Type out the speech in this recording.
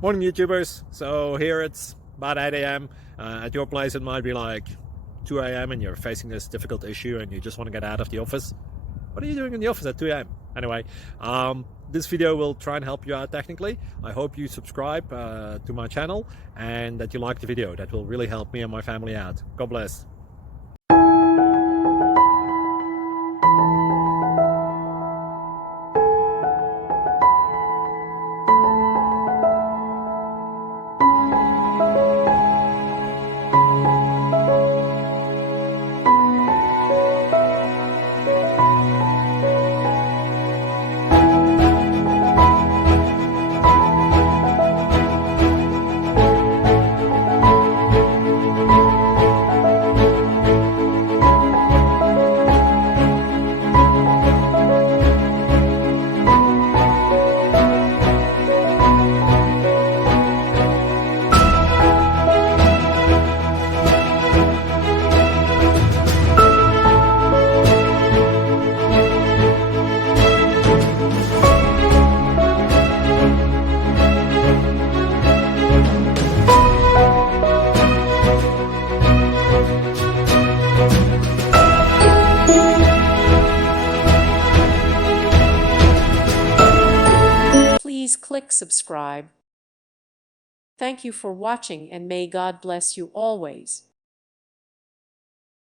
Morning YouTubers. So here it's about 8 a.m. At your place it might be like 2 a.m. and you're facing this difficult issue and you just want to get out of the office. What are you doing in the office at 2 a.m.? Anyway, this video will try and help you out technically. I hope you subscribe to my channel and that you like the video. That will really help me and my family out. God bless. Please click subscribe. Thank you for watching and may God bless you always.